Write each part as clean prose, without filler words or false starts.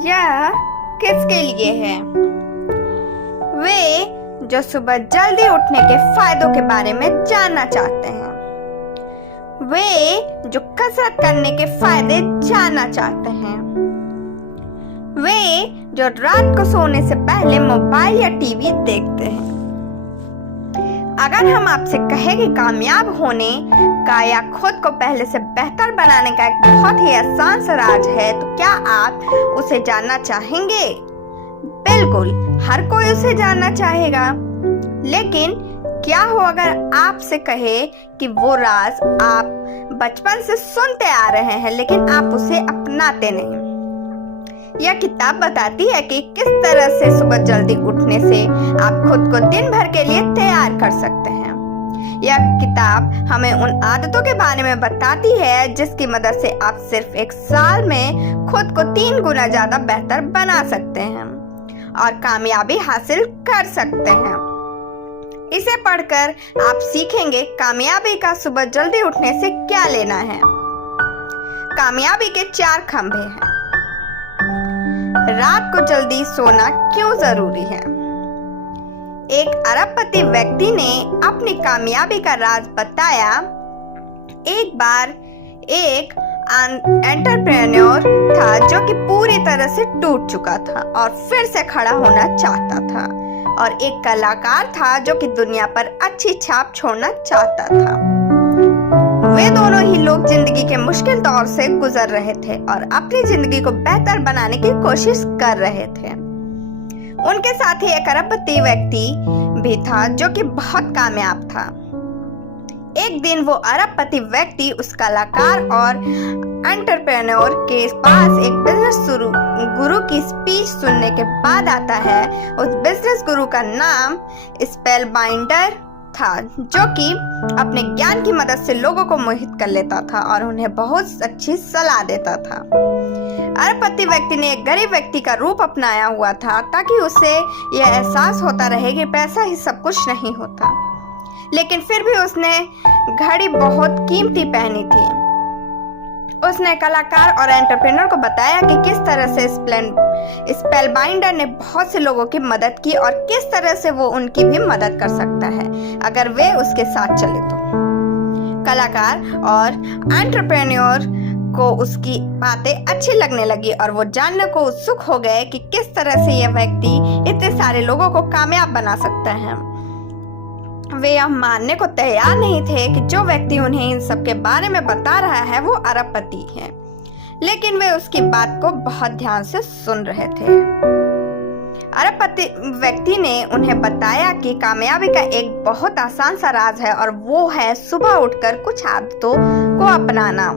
यह किसके लिए है? वे जो सुबह जल्दी उठने के फायदों के बारे में जानना चाहते हैं, वे जो कसरत करने के फायदे जानना चाहते हैं, वे जो रात को सोने से पहले मोबाइल या टीवी देखते हैं। अगर हम आपसे कहें कि कामयाब होने का या खुद को पहले से बेहतर बनाने का एक बहुत ही आसान सा राज है, तो क्या आप उसे जानना चाहेंगे? बिल्कुल, हर कोई उसे जानना चाहेगा। लेकिन क्या हो अगर आपसे कहे कि वो राज आप बचपन से सुनते आ रहे हैं लेकिन आप उसे अपनाते नहीं? यह किताब बताती है कि किस तरह से सुबह जल्दी उठने से आप खुद को दिन भर के लिए तैयार कर सकते हैं। यह किताब हमें उन आदतों के बारे में बताती है जिसकी मदद से आप सिर्फ एक साल में खुद को 3 गुना ज्यादा बेहतर बना सकते हैं और कामयाबी हासिल कर सकते हैं। इसे पढ़कर आप सीखेंगे कामयाबी का सुबह जल्दी उठने से क्या लेना है। कामयाबी के 4 खंभे हैं। रात को जल्दी सोना क्यों जरूरी है? एक अरबपति व्यक्ति ने अपनी कामयाबी का राज बताया। एक बार एक एंटरप्रेन्योर था जो कि पूरी तरह से टूट चुका था और फिर से खड़ा होना चाहता था, और एक कलाकार था जो कि दुनिया पर अच्छी छाप छोड़ना चाहता था। वे दोनों ही लोग जिंदगी के मुश्किल दौर से गुजर रहे थे और अपनी जिंदगी को बेहतर बनाने की कोशिश कर रहे थे। उनके साथ ही एक अरबपति व्यक्ति भी था जो कि बहुत कामयाब था। एक दिन वो अरबपति व्यक्ति उस कलाकार और एंटरप्रेन्योर के पास एक बिजनेस गुरु की स्पीच सुनने के बाद आता है। उस बिजनेस गुरु का नाम स्पेलबाइंडर था, जो कि अपने ज्ञान की मदद से लोगों को मोहित कर लेता था और उन्हें बहुत अच्छी सलाह देता था। अरबपति व्यक्ति ने एक गरीब व्यक्ति का रूप अपनाया हुआ था ताकि उसे यह एहसास होता रहे कि पैसा ही सब कुछ नहीं होता। लेकिन फिर भी उसने घड़ी बहुत कीमती पहनी थी। उसने कलाकार और एंटरप्रेन्योर को बताया कि किस तरह से स्पेलबाइंडर ने बहुत से लोगों की मदद की और किस तरह से वो उनकी भी मदद कर सकता है अगर वे उसके साथ चले तो। कलाकार और एंटरप्रेन्योर को उसकी बातें अच्छी लगने लगी और वो जानने को उत्सुक हो गए कि किस तरह से यह व्यक्ति इतने सारे लोगों को कामयाब बना सकता है। वे यह मानने को तैयार नहीं थे कि जो व्यक्ति उन्हें इन सब के बारे में बता रहा है वो अरबपति है, लेकिन वे उसकी बात को बहुत ध्यान से सुन रहे थे। अरबपति व्यक्ति ने उन्हें बताया कि कामयाबी का एक बहुत आसान सा राज है और वो है सुबह उठकर कुछ आदतों को अपनाना।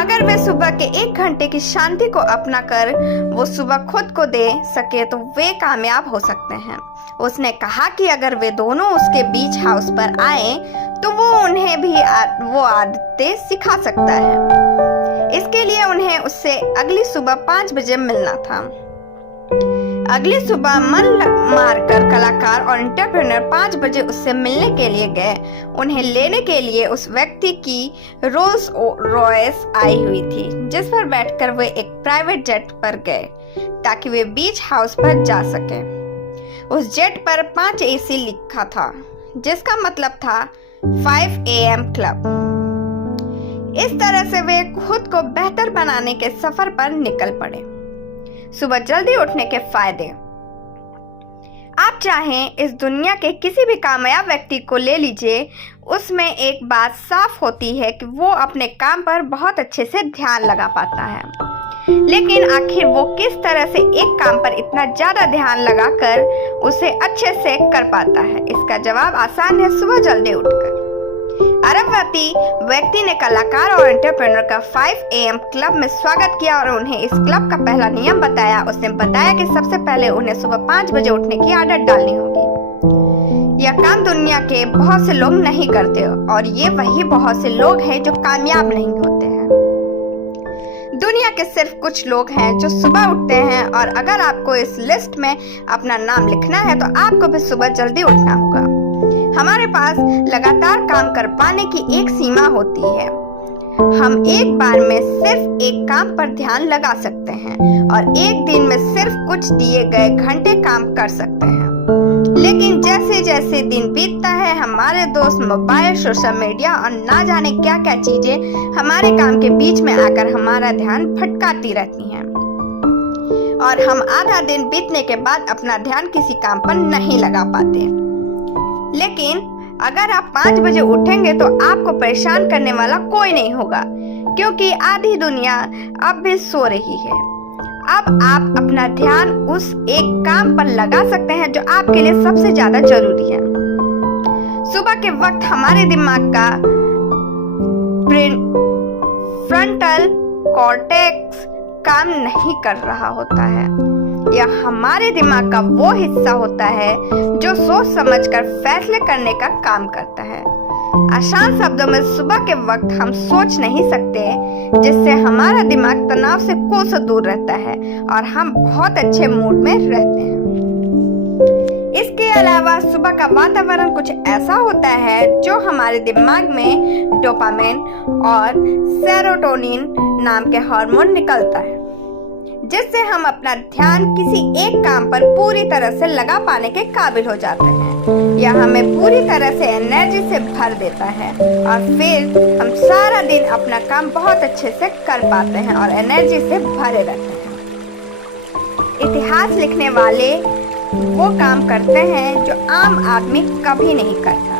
अगर वे सुबह के 1 घंटे की शांति को अपना कर वो सुबह खुद को दे सके तो वे कामयाब हो सकते हैं। उसने कहा कि अगर वे दोनों उसके बीच हाउस पर आए तो वो उन्हें भी वो आदतें सिखा सकता है। इसके लिए उन्हें उससे अगली सुबह 5 बजे मिलना था। अगली सुबह मन मारकर कलाकार और एंटरप्रेन्योर 5 बजे उससे मिलने के लिए गए। उन्हें लेने के लिए उस व्यक्ति की रोल्स रॉयस आई हुई थी, जिस पर बैठकर वे एक प्राइवेट जेट पर गए ताकि वे बीच हाउस पर जा सके। उस जेट पर 5 AC लिखा था, जिसका मतलब था 5 AM क्लब। इस तरह से वे खुद को बेहतर बनाने के सफर पर निकल पड़े। सुबह जल्दी उठने के फायदे। आप चाहें इस दुनिया के किसी भी कामयाब व्यक्ति को ले लीजिए, उसमें एक बात साफ होती है कि वो अपने काम पर बहुत अच्छे से ध्यान लगा पाता है। लेकिन आखिर वो किस तरह से एक काम पर इतना ज्यादा ध्यान लगाकर उसे अच्छे से कर पाता है? इसका जवाब आसान है, सुबह जल्दी उठकर। अरबपति व्यक्ति ने कलाकार और एंटरप्रेन्योर का 5 AM क्लब में स्वागत किया और उन्हें इस क्लब का पहला नियम बताया। उसने बताया कि सबसे पहले उन्हें सुबह 5 बजे उठने की आदत डालनी होगी। यह काम दुनिया के बहुत से लोग नहीं करते और ये वही बहुत से लोग हैं जो कामयाब नहीं होते हैं। दुनिया के सिर्फ कुछ लोग हैं जो सुबह उठते हैं, और अगर आपको इस लिस्ट में अपना नाम लिखना है तो आपको भी सुबह जल्दी उठना होगा। हमारे पास लगातार काम कर पाने की एक सीमा होती है। हम एक बार में सिर्फ एक काम पर ध्यान लगा सकते हैं और एक दिन में सिर्फ कुछ दिए गए घंटे काम कर सकते हैं। लेकिन जैसे जैसे दिन बीतता है, हमारे दोस्त मोबाइल, सोशल मीडिया और ना जाने क्या क्या चीजें हमारे काम के बीच में आकर हमारा ध्यान भटकाती रहती हैं और हम आधा दिन बीतने के बाद अपना ध्यान किसी काम पर नहीं लगा पाते। लेकिन अगर आप 5 बजे उठेंगे तो आपको परेशान करने वाला कोई नहीं होगा, क्योंकि आधी दुनिया अब भी सो रही है। अब आप अपना ध्यान उस एक काम पर लगा सकते हैं जो आपके लिए सबसे ज्यादा जरूरी है। सुबह के वक्त हमारे दिमाग का फ्रंटल कॉर्टेक्स काम नहीं कर रहा होता है। यह हमारे दिमाग का वो हिस्सा होता है जो सोच समझकर फैसले करने का काम करता है। आसान शब्दों में, सुबह के वक्त हम सोच नहीं सकते, जिससे हमारा दिमाग तनाव से कोसों दूर रहता है और हम बहुत अच्छे मूड में रहते हैं। इसके अलावा सुबह का वातावरण कुछ ऐसा होता है जो हमारे दिमाग में डोपामिन और सेरोटोनिन नाम के हार्मोन निकलता है, जिससे हम अपना ध्यान किसी एक काम पर पूरी तरह से लगा पाने के काबिल हो जाते हैं। यह हमें पूरी तरह से एनर्जी से भर देता है और फिर हम सारा दिन अपना काम बहुत अच्छे से कर पाते हैं और एनर्जी से भरे रहते हैं। इतिहास लिखने वाले वो काम करते हैं जो आम आदमी कभी नहीं करता।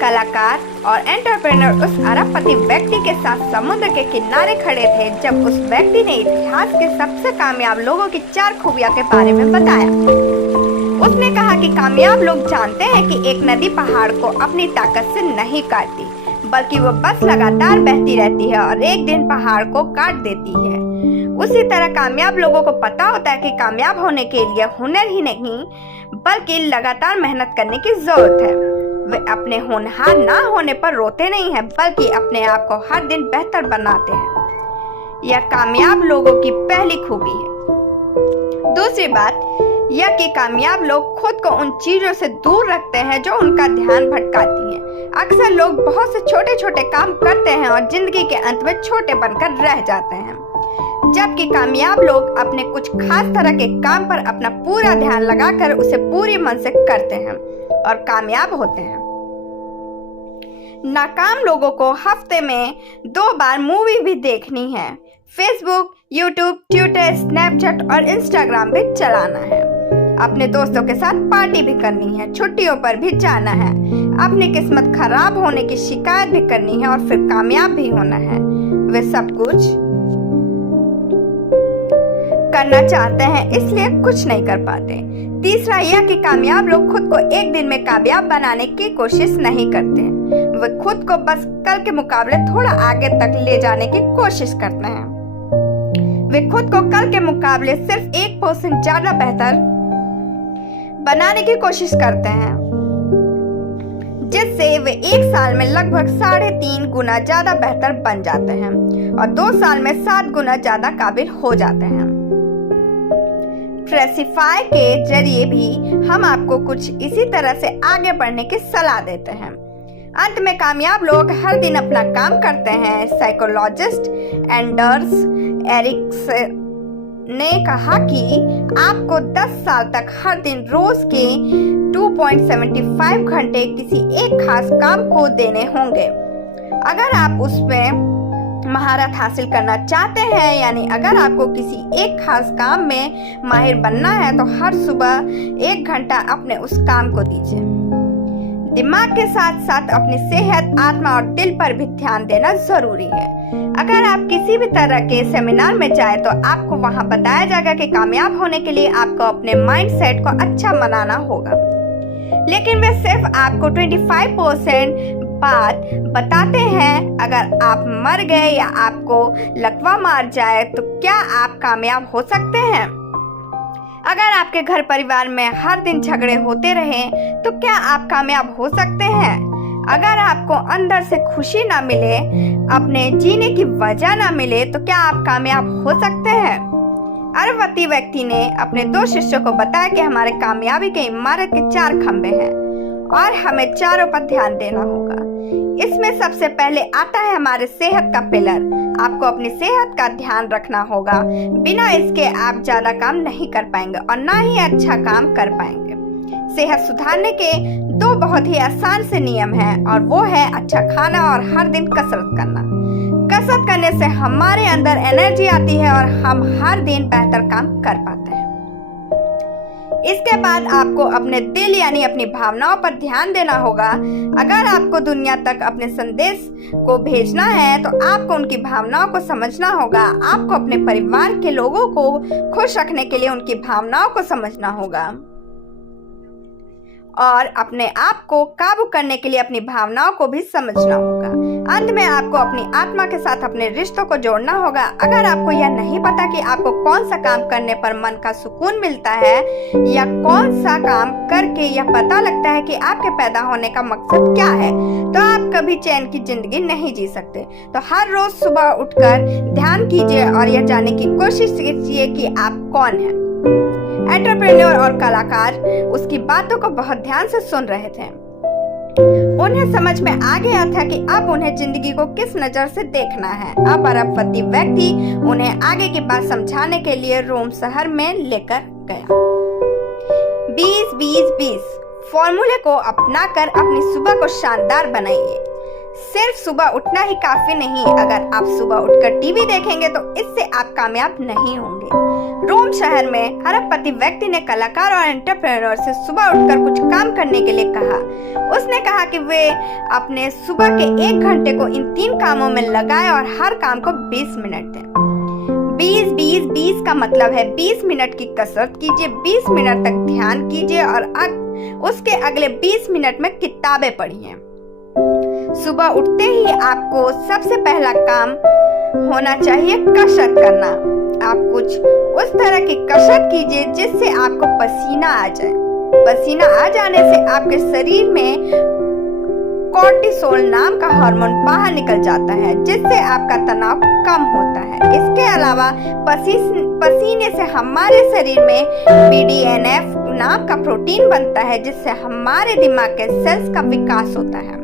कलाकार और एंटरप्रेन्योर उस अरबपति व्यक्ति के साथ समुद्र के किनारे खड़े थे जब उस व्यक्ति ने इतिहास के सबसे कामयाब लोगों की 4 खूबियों के बारे में बताया। उसने कहा कि कामयाब लोग जानते हैं कि एक नदी पहाड़ को अपनी ताकत से नहीं काटती, बल्कि वो बस लगातार बहती रहती है और एक दिन पहाड़ को काट देती है। उसी तरह कामयाब लोगों को पता होता है कि कामयाब होने के लिए हुनर ही नहीं बल्कि लगातार मेहनत करने की जरूरत है। वे अपने होनहार ना होने पर रोते नहीं हैं, बल्कि अपने आप को हर दिन बेहतर बनाते हैं। यह कामयाब लोगों की पहली खूबी है। दूसरी बात यह कि कामयाब लोग खुद को उन चीजों से दूर रखते हैं जो उनका ध्यान भटकाती हैं। अक्सर लोग बहुत से छोटे छोटे काम करते हैं और जिंदगी के अंत में छोटे बनकर रह जाते हैं, जबकि कामयाब लोग अपने कुछ खास तरह के काम पर अपना पूरा ध्यान लगाकर उसे पूरी मन से करते हैं और कामयाब होते हैं। नाकाम लोगों को हफ्ते में 2 बार मूवी भी देखनी है, फेसबुक, यूट्यूब, ट्विटर, स्नैपचैट और इंस्टाग्राम भी चलाना है, अपने दोस्तों के साथ पार्टी भी करनी है, छुट्टियों पर भी जाना है, अपनी किस्मत खराब होने की शिकायत भी करनी है और फिर कामयाब भी होना है। वे सब कुछ करना चाहते हैं, इसलिए कुछ नहीं कर पाते। तीसरा यह कि कामयाब लोग खुद को एक दिन में कामयाब बनाने की कोशिश नहीं करते। वे खुद को बस कल के मुकाबले थोड़ा आगे तक ले जाने की कोशिश करते हैं। वे खुद को कल के मुकाबले सिर्फ 1% ज्यादा बेहतर बनाने की कोशिश करते हैं, जिससे वे 1 साल में लगभग 3.5 गुना ज्यादा बेहतर बन जाते हैं और 2 साल में 7 गुना ज्यादा काबिल हो जाते हैं। ट्रेसिफाई के जरिए भी हम आपको कुछ इसी तरह से आगे बढ़ने की सलाह देते हैं। अंत में कामयाब लोग हर दिन अपना काम करते हैं। साइकोलॉजिस्ट एंडर्स एरिक्सन ने कहा कि आपको 10 साल तक हर दिन रोज के 2.75 घंटे किसी एक खास काम को देने होंगे। अगर आप उसमें महारत हासिल करना चाहते हैं, यानी अगर आपको किसी एक खास काम में माहिर बनना है, तो हर सुबह 1 घंटा अपने उस काम को दीजिए। दिमाग के साथ साथ अपनी सेहत, आत्मा और दिल पर भी ध्यान देना जरूरी है। अगर आप किसी भी तरह के सेमिनार में जाए तो आपको वहां बताया जाएगा कि कामयाब होने के लिए आपको अपने माइंडसेट को अच्छा बनाना होगा, लेकिन वे सिर्फ आपको 25% बात बताते हैं। अगर आप मर गए या आपको लकवा मार जाए तो क्या आप कामयाब हो सकते हैं? अगर आपके घर परिवार में हर दिन झगड़े होते रहे तो क्या आप कामयाब हो सकते हैं? अगर आपको अंदर से खुशी ना मिले, अपने जीने की वजह ना मिले, तो क्या आप कामयाब हो सकते हैं? अरबपति व्यक्ति ने अपने 2 शिष्यों को बताया कि हमारे कामयाबी के इमारत के 4 खंभे हैं और हमें चारों पर ध्यान देना होगा। इसमें सबसे पहले आता है हमारे सेहत का पिलर। आपको अपनी सेहत का ध्यान रखना होगा। बिना इसके आप ज्यादा काम नहीं कर पाएंगे और ना ही अच्छा काम कर पाएंगे। सेहत सुधारने के दो बहुत ही आसान से नियम हैं और वो है अच्छा खाना और हर दिन कसरत करना। कसरत करने से हमारे अंदर एनर्जी आती है और हम हर दिन बेहतर काम कर पाते हैं। इसके बाद आपको अपने दिल यानी अपनी भावनाओं पर ध्यान देना होगा। अगर आपको दुनिया तक अपने संदेश को भेजना है तो आपको उनकी भावनाओं को समझना होगा। आपको अपने परिवार के लोगों को खुश रखने के लिए उनकी भावनाओं को समझना होगा और अपने आप को काबू करने के लिए अपनी भावनाओं को भी समझना होगा। अंत में आपको अपनी आत्मा के साथ अपने रिश्तों को जोड़ना होगा। अगर आपको यह नहीं पता कि आपको कौन सा काम करने पर मन का सुकून मिलता है या कौन सा काम करके यह पता लगता है कि आपके पैदा होने का मकसद क्या है, तो आप कभी चैन की जिंदगी नहीं जी सकते। तो हर रोज सुबह उठकर ध्यान कीजिए और यह जानने की कोशिश कीजिए कि आप कौन हैं। एंटरप्रेन्योर और कलाकार उसकी बातों को बहुत ध्यान से सुन रहे थे। उन्हें समझ में आ गया था कि अब उन्हें जिंदगी को किस नजर से देखना है। अब अरबपति व्यक्ति उन्हें आगे की बात समझाने के लिए रोम शहर में लेकर गया। 20-20-20 फॉर्मूले को अपनाकर अपनी सुबह को शानदार बनाइए। सिर्फ सुबह उठना ही काफी नहीं। अगर आप सुबह उठकर टीवी देखेंगे तो इससे आप कामयाब नहीं होंगे। रोम शहर में अरबपति व्यक्ति ने कलाकार और एंटरप्रेन्योर से सुबह उठकर कुछ काम करने के लिए कहा। उसने कहा कि वे अपने सुबह के 1 घंटे को इन 3 कामों में लगाएं और हर काम को 20 मिनट दें। 20-20-20 का मतलब है 20 मिनट की कसरत कीजिए, 20 मिनट तक ध्यान कीजिए और उसके अगले 20 मिनट में किताबें पढ़िए। सुबह उठते ही आपको सबसे पहला काम होना चाहिए कसरत करना। आप कुछ उस तरह की कसरत कीजिए जिससे आपको पसीना आ जाए। पसीना आ जाने से आपके शरीर में कोर्टिसोल नाम का हार्मोन बाहर निकल जाता है जिससे आपका तनाव कम होता है। इसके अलावा पसीने से हमारे शरीर में BDNF नाम का प्रोटीन बनता है जिससे हमारे दिमाग के सेल्स का विकास होता है।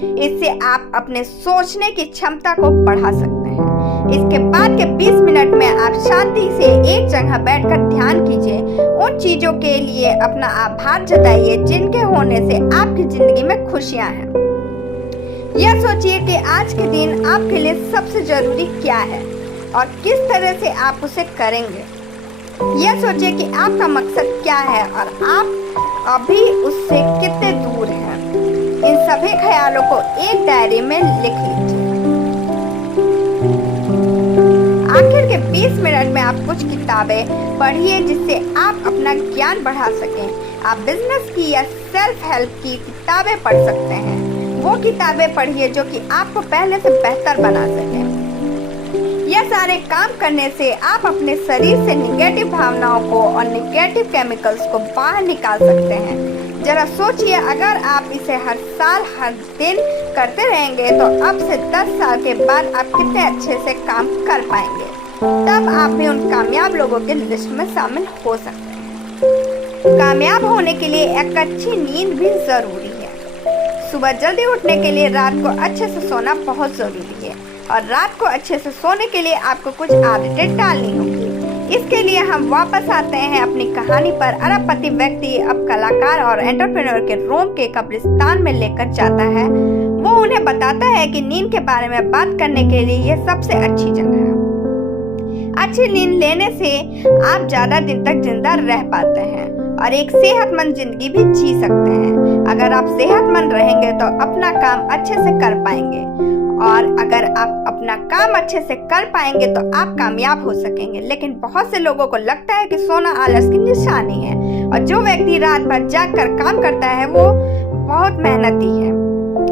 इससे आप अपने सोचने की क्षमता को बढ़ा सकते हैं। इसके बाद के 20 मिनट में आप शांति से एक जगह बैठकर ध्यान कीजिए। उन चीजों के लिए अपना आभार जताइए जिनके होने से आपकी जिंदगी में खुशियां हैं। यह सोचिए कि आज के दिन आपके लिए सबसे जरूरी क्या है और किस तरह से आप उसे करेंगे। यह सोचिए कि आपका मकसद क्या है और आप अभी उससे कितने दूर हैं। इन सभी ख्यालों को एक डायरी में लिख लीजिए। आखिर के 20 मिनट में आप कुछ किताबें पढ़िए जिससे आप अपना ज्ञान बढ़ा सकें। आप बिजनेस की या सेल्फ हेल्प की किताबें पढ़ सकते हैं। वो किताबें पढ़िए जो कि आपको पहले से बेहतर बना सकें। यह सारे काम करने से आप अपने शरीर से निगेटिव भावनाओं को और निगेटिव केमिकल्स को बाहर निकाल सकते हैं। जरा सोचिए, अगर आप इसे हर साल हर दिन करते रहेंगे तो अब से 10 साल के बाद आप कितने अच्छे से काम कर पाएंगे। तब आप भी उन कामयाब लोगों के लिस्ट में शामिल हो सकते हैं। कामयाब होने के लिए एक अच्छी नींद भी जरूरी है। सुबह जल्दी उठने के लिए रात को अच्छे से सोना बहुत जरूरी है और रात को अच्छे से सोने के लिए आपको कुछ आदतें डालनी होगी। इसके लिए हम वापस आते हैं अपनी कहानी पर। अरबपति व्यक्ति अब कलाकार और एंटरप्रेन्योर के रोम के कब्रिस्तान में लेकर जाता है। वो उन्हें बताता है कि नींद के बारे में बात करने के लिए यह सबसे अच्छी जगह है। अच्छी नींद लेने से आप ज्यादा दिन तक जिंदा रह पाते हैं और एक सेहतमंद जिंदगी भी जी सकते हैं। अगर आप सेहतमंद रहेंगे तो अपना काम अच्छे से कर पाएंगे और अगर आप अपना काम अच्छे से कर पाएंगे तो आप कामयाब हो सकेंगे। लेकिन बहुत से लोगों को लगता है कि सोना आलस की निशानी है और जो व्यक्ति रात भर जाग कर काम करता है वो बहुत मेहनती है।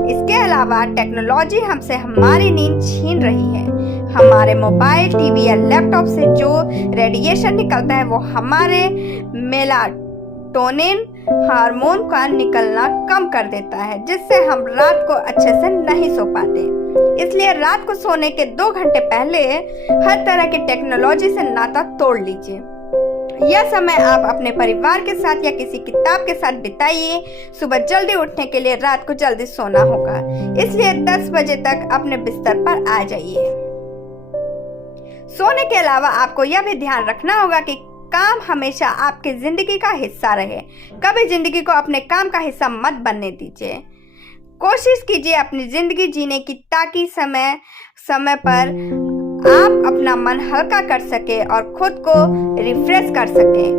इसके अलावा टेक्नोलॉजी हमसे हमारी नींद छीन रही है। हमारे मोबाइल, टीवी या लैपटॉप से जो रेडिएशन निकलता है वो हमारे मेलाटोनिन हार्मोन का निकलना कम कर देता है जिससे हम रात को अच्छे से नहीं सो पाते। इसलिए रात को सोने के 2 घंटे पहले हर तरह की टेक्नोलॉजी से नाता तोड़ लीजिए। यह समय आप अपने परिवार के साथ या किसी किताब के साथ बिताइए। सुबह जल्दी उठने के लिए रात को जल्दी सोना होगा, इसलिए 10 बजे तक अपने बिस्तर पर आ जाइए। सोने के अलावा आपको यह भी ध्यान रखना होगा कि काम हमेशा आपकी जिंदगी का हिस्सा रहे। कभी जिंदगी को अपने काम का हिस्सा मत बनने दीजिए। कोशिश कीजिए अपनी जिंदगी जीने की, ताकि समय समय पर आप अपना मन हल्का कर सके और खुद को रिफ्रेश कर सके।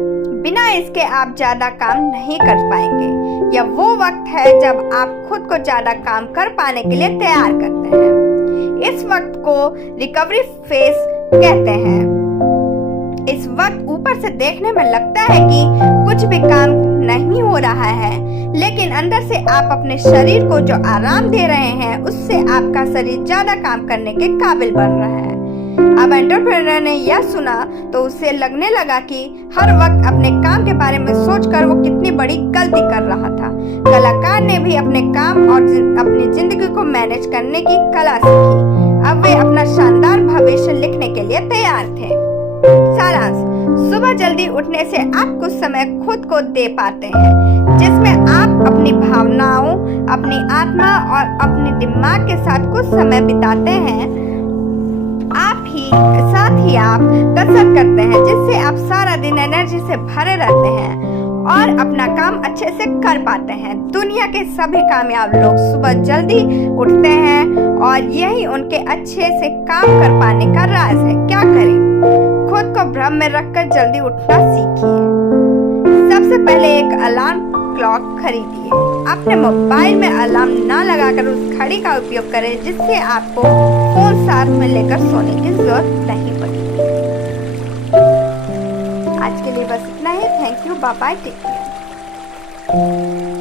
बिना इसके आप ज्यादा काम नहीं कर पाएंगे। यह वो वक्त है जब आप खुद को ज्यादा काम कर पाने के लिए तैयार करते हैं। इस वक्त को रिकवरी फेज कहते हैं। इस वक्त ऊपर से देखने में लगता है कि कुछ भी काम नहीं हो रहा है, लेकिन अंदर से आप अपने शरीर को जो आराम दे रहे हैं, उससे आपका शरीर ज्यादा काम करने के काबिल बन रहा है। अब एंटरप्रेन्योर ने यह सुना तो उसे लगने लगा कि हर वक्त अपने काम के बारे में सोचकर वो कितनी बड़ी गलती कर रहा था। कलाकार ने भी अपने काम और अपनी जिंदगी को मैनेज करने की कला सीखी। अब वे अपना शानदार भविष्य लिखने के लिए तैयार थे। सारांश: सुबह जल्दी उठने से आप कुछ समय खुद को दे पाते हैं, जिसमें आप अपनी भावनाओं, अपनी आत्मा और अपने दिमाग के साथ कुछ समय बिताते हैं। साथ ही आप कसरत करते हैं, जिससे आप सारा दिन एनर्जी से भरे रहते हैं और अपना काम अच्छे से कर पाते हैं। दुनिया के सभी कामयाब लोग सुबह जल्दी उठते हैं और यही उनके अच्छे से काम कर पाने का राज है। क्या करें? खुद को भ्रम में रखकर जल्दी उठना सीखिए। सबसे पहले एक अलार्म क्लॉक खरीदिए। अपने मोबाइल में अलार्म ना लगाकर उस घड़ी का उपयोग करें, जिससे आपको फोन साथ में लेकर सोने की जरूरत नहीं पड़ेगी। आज के लिए बस इतना ही। Thank you, bye bye, take care.